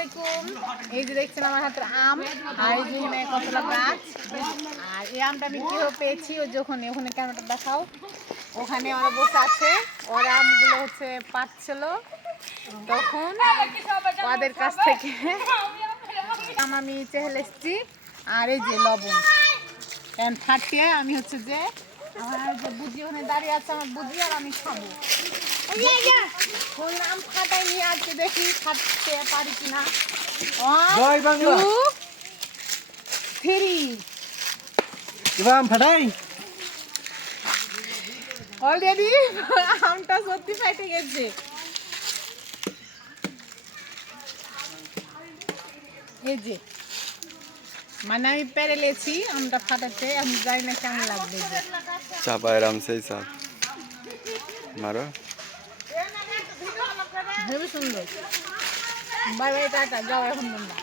আলাইকুম। এই যে দেখছেন আমার হাতের আম, আর এই যে এখানে কতটা গাছ। আর এই আমটা আমি কিভাবে পেয়েছি, ওই যে ওখানে ক্যামেরাটা দেখাও, ওখানে ওরা বসে আছে, ওরা আমগুলো হচ্ছে পাচ্ছিল, তখন ওদের কাছ থেকে আম আমি চেহে এসেছি। আর এই যে লবণ এখন ফাটিয়ে আমি হচ্ছে যে আমার যে বুঝি ওখানে দাঁড়িয়ে আছে, আমার বুঝি, আর আমি খাবো। আম ফাটাই নিয়ে আজকে দেখি খাটতে পারি কিনা। অলরেডি আমটা সত্যি ফাইটে গেছে। এই যে মানে আমি পেরে লেছি আমটা ফাটাতে, আমি জানি না কেমন লাগবে। চাপায়ের আম সেই চাপ মারো। হেবি সুন্দর। বাই বাই, টাটা, যাও এখন তোমরা।